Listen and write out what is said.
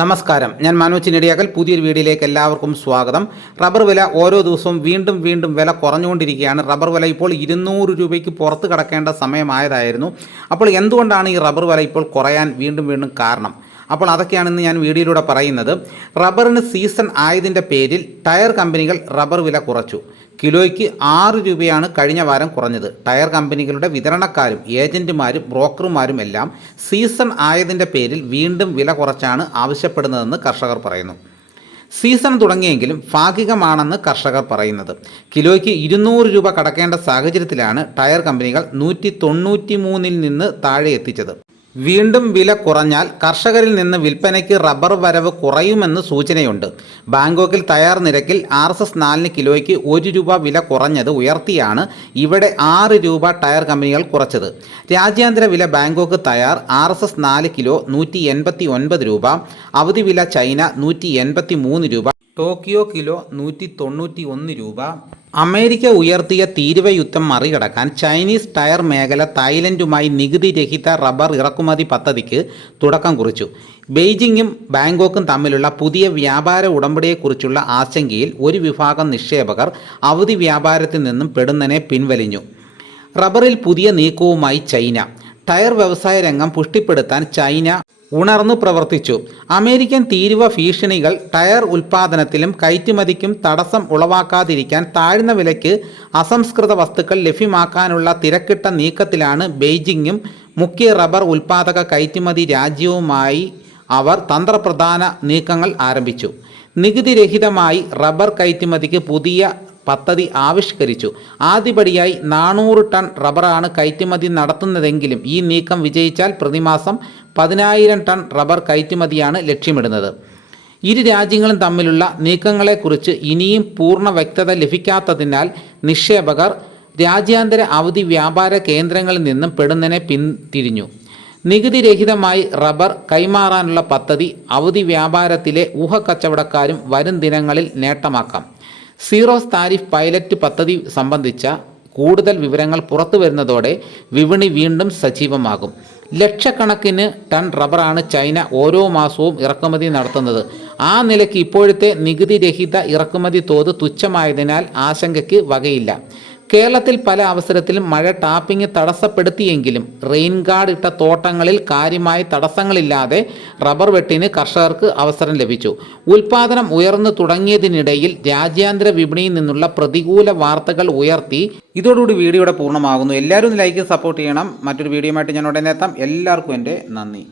നമസ്കാരം, ഞാൻ മനോജ് നെടിയാക്കൽ. പുതിയൊരു വീഡിയോയിലേക്ക് എല്ലാവർക്കും സ്വാഗതം. റബ്ബർ വില ഓരോ ദിവസവും വീണ്ടും വില കുറഞ്ഞുകൊണ്ടിരിക്കുകയാണ്. റബ്ബർ വില ഇപ്പോൾ 200 രൂപയ്ക്ക് പുറത്ത് കടക്കേണ്ട സമയമായതായിരുന്നു. അപ്പോൾ എന്തുകൊണ്ടാണ് ഈ റബ്ബർ വില ഇപ്പോൾ കുറയാൻ വീണ്ടും കാരണം? അപ്പോൾ അതൊക്കെയാണ് ഇന്ന് ഞാൻ വീഡിയോയിലൂടെ പറയുന്നത്. റബ്ബറിന് സീസൺ ആയതിൻ്റെ പേരിൽ ടയർ കമ്പനികൾ റബ്ബർ വില കുറച്ചു. കിലോയ്ക്ക് 6 രൂപയാണ് കഴിഞ്ഞ വാരം കുറഞ്ഞത്. ടയർ കമ്പനികളുടെ വിതരണക്കാരും ഏജന്റുമാരും ബ്രോക്കർമാരും എല്ലാം സീസൺ ആയതിൻ്റെ പേരിൽ വീണ്ടും വില കുറച്ചാണ് ആവശ്യപ്പെടുന്നതെന്ന് കർഷകർ പറയുന്നു. സീസൺ തുടങ്ങിയെങ്കിലും ഭാഗികമാണെന്ന് കർഷകർ പറയുന്നത്. കിലോയ്ക്ക് 200 രൂപ കടക്കേണ്ട സാഹചര്യത്തിലാണ് ടയർ കമ്പനികൾ 193 നിന്ന് താഴെ എത്തിച്ചത്. വീണ്ടും വില കുറഞ്ഞാൽ കർഷകരിൽ നിന്ന് വിൽപ്പനയ്ക്ക് റബ്ബർ വരവ് കുറയുമെന്ന് സൂചനയുണ്ട്. ബാങ്കോക്കിൽ തയ്യാർ നിരക്കിൽ RS4 കിലോയ്ക്ക് 1 രൂപ വില കുറഞ്ഞത് ഉയർത്തിയാണ് ഇവിടെ 6 രൂപ ടയർ കമ്പനികൾ കുറച്ചത്. രാജ്യാന്തര വില ബാങ്കോക്ക് തയ്യാർ RS4 കിലോ 189 രൂപ, അവധി വില ചൈന 183 രൂപ, ടോക്കിയോ കിലോ 191 രൂപ. അമേരിക്ക ഉയർത്തിയ തീരുവ യുദ്ധം മറികടക്കാൻ ചൈനീസ് ടയർ മേഖല തായ്ലൻഡുമായി നികുതി രഹിത റബ്ബർ ഇറക്കുമതി പദ്ധതിക്ക് തുടക്കം കുറിച്ചു. ബെയ്ജിങ്ങും ബാങ്കോക്കും തമ്മിലുള്ള പുതിയ വ്യാപാര ഉടമ്പടിയെക്കുറിച്ചുള്ള ആശങ്കയിൽ ഒരു വിഭാഗം നിക്ഷേപകർ അവധി വ്യാപാരത്തിൽ നിന്നും പെടുന്നതിനെ പിൻവലിഞ്ഞു. റബ്ബറിൽ പുതിയ നീക്കവുമായി ചൈന. ടയർ വ്യവസായ രംഗം പുഷ്ടിപ്പെടുത്താൻ ചൈന ഉണർന്നു പ്രവർത്തിച്ചു. അമേരിക്കൻ തീരുവ ഭീഷണികൾ ടയർ ഉൽപ്പാദനത്തിലും കയറ്റുമതിക്കും തടസ്സം ഉളവാക്കാതിരിക്കാൻ താഴ്ന്ന വിലയ്ക്ക് അസംസ്കൃത വസ്തുക്കൾ ലഭ്യമാക്കാനുള്ള തിരക്കിട്ട നീക്കത്തിലാണ് ബെയ്ജിങ്ങും. മുഖ്യ റബ്ബർ ഉൽപ്പാദക കയറ്റുമതി രാജ്യവുമായി അവർ തന്ത്രപ്രധാന നീക്കങ്ങൾ ആരംഭിച്ചു. നികുതിരഹിതമായി റബ്ബർ കയറ്റുമതിക്ക് പുതിയ പദ്ധതി ആവിഷ്കരിച്ചു. ആദ്യപടിയായി 400 ടൺ റബ്ബറാണ് കയറ്റുമതി നടത്തുന്നതെങ്കിലും ഈ നീക്കം വിജയിച്ചാൽ പ്രതിമാസം 10,000 ടൺ റബ്ബർ കയറ്റുമതിയാണ് ലക്ഷ്യമിടുന്നത്. ഇരു രാജ്യങ്ങളും തമ്മിലുള്ള നീക്കങ്ങളെക്കുറിച്ച് ഇനിയും പൂർണ്ണ വ്യക്തത ലഭിക്കാത്തതിനാൽ നിക്ഷേപകർ രാജ്യാന്തര അവധി വ്യാപാര കേന്ദ്രങ്ങളിൽ നിന്നും പെടുന്നതിനെ പിന്തിരിഞ്ഞു. നികുതിരഹിതമായി റബ്ബർ കൈമാറാനുള്ള പദ്ധതി അവധി വ്യാപാരത്തിലെ ഊഹക്കച്ചവടക്കാരും വരും ദിനങ്ങളിൽ നേട്ടമാക്കാം. സീറോ താരിഫ് പൈലറ്റ് പദ്ധതി സംബന്ധിച്ച കൂടുതൽ വിവരങ്ങൾ പുറത്തു വരുന്നതോടെ വിപണി വീണ്ടും സജീവമാകും. ലക്ഷക്കണക്കിന് ടൺ റബ്ബറാണ് ചൈന ഓരോ മാസവും ഇറക്കുമതി നടത്തുന്നത്. ആ നിലയ്ക്ക് ഇപ്പോഴത്തെ നികുതിരഹിത ഇറക്കുമതി തോത് തുച്ഛമായതിനാൽ ആശങ്കയ്ക്ക് വകയില്ല. കേരളത്തിൽ പല അവസരത്തിലും മഴ ടാപ്പിംഗ് തടസ്സപ്പെടുത്തിയെങ്കിലും റെയിൻ ഗാർഡ് ഇട്ട തോട്ടങ്ങളിൽ കാര്യമായ തടസ്സങ്ങളില്ലാതെ റബ്ബർ വെട്ടിന് കർഷകർക്ക് അവസരം ലഭിച്ചു. ഉൽപാദനം ഉയർന്നു തുടങ്ങിയതിനിടയിൽ രാജ്യാന്തര വിപണിയിൽ നിന്നുള്ള പ്രതികൂല വാർത്തകൾ ഉയർത്തി. ഇതോടുകൂടി വീഡിയോയുടെ പൂർണ്ണമാകുന്നു. എല്ലാവരും ലൈക്ക് സപ്പോർട്ട് ചെയ്യണം. മറ്റൊരു വീഡിയോയുമായിട്ട് ഞാൻ ഉടനെ എത്താം. എല്ലാവർക്കും എൻ്റെ നന്ദി.